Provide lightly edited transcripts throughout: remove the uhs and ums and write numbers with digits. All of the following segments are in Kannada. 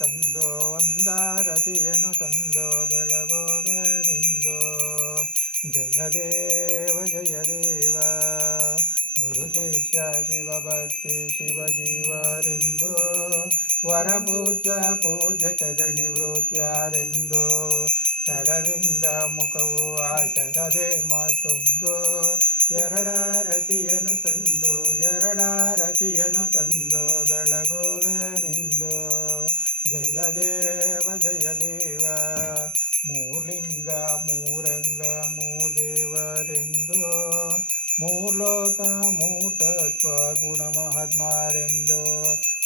ತಂದೋ ಒಂದಾರತಿಯನು ತಂದೋ ಬೆಳಗೋಗನಿಂದೋ ಜಯ ದೇವ ಗುರು ಶಿಷ್ಯ ಶಿವಭಕ್ತಿ ಶಿವಜೀವರೆಂದು ವರಪೂಜ್ಯ ಪೂಜಕ ನಿವೃತ್ಯಾರೆಂದು ಚರಲಿಂಗ ಮುಖವು ಆಚರದೆ ಮತ್ತೊಂದು ಎರಡಾರತಿಯನು ತಂದು ಬೆಳಗೋಗನಿಂದು ಜಯ ದೇವ ಮೂರ್ಲಿಂಗ ಮೂರಂಗ ಮೂದೇವರೆಂದು ಮೂರ್ಲೋಕ ಮೂತತ್ವ ಗುಣ ಮಹಾತ್ಮರೆಂದು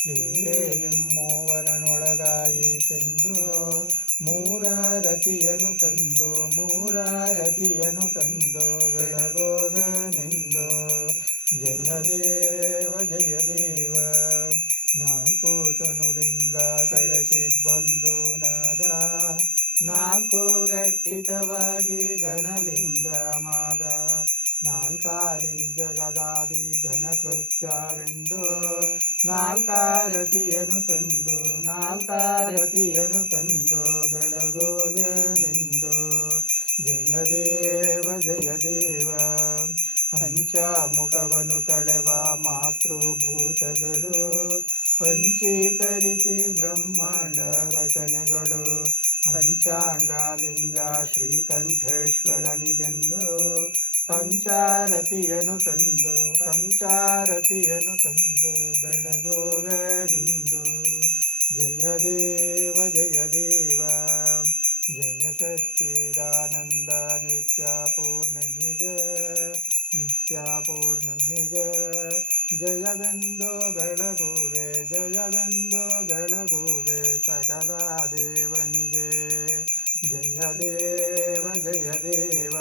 ಲೀಲೆಯಂ ಮೂವರನೊಳಗಾಯಿತೆಂದು ಮೂರಾರತಿಯನು ತಂದು ಬೆಳಗೋಗನೆಂದು ಜಯ ದೇವ ನಾಲ್ಕು ತನುಲಿಂಗ ಕಳಚಿದ್ಬಂದು ನಾದ ನಾಲ್ಕು ಗಟ್ಟಿತವಾಗಿ ಗಣಲಿಂಗ ಮಾದ ನಾಲ್ಕಾರಿ ಜಗದಾದಿ ಘನಕೃತ್ಯವೆಂದು ನಾಲ್ಕಾರತಿಯನು ತಂದು ಬೆಳಗೋಗನೆಂದು ಜಯ ದೇವ ಪಂಚಮುಖವನ್ನು ತಳೆವ ಮಾತೃಭೂತಗಳು ಪಂಚೀಕರಿಸಿ ಬ್ರಹ್ಮಾಂಡ ರಚನೆಗಳು ಪಂಚಾಂಗಲಿಂಗ ಶ್ರೀಕಂಠೇಶ್ವರನಿಗೆಂದು ಪಂಚಾರತಿಯನು ತಂದು ಬೆಳಗೋಗನೆಂದು ಜಯ ದೇವ ಜಯ ಸಚ್ಚಿದಾನಂದ ನಿತ್ಯ ಪೂರ್ಣನಿಗೆ ಜಯವೆಂದು ಬೆಳಗುವೆ ಸಕಲ ದೇವನಿಗೆ ಜಯ ದೇವ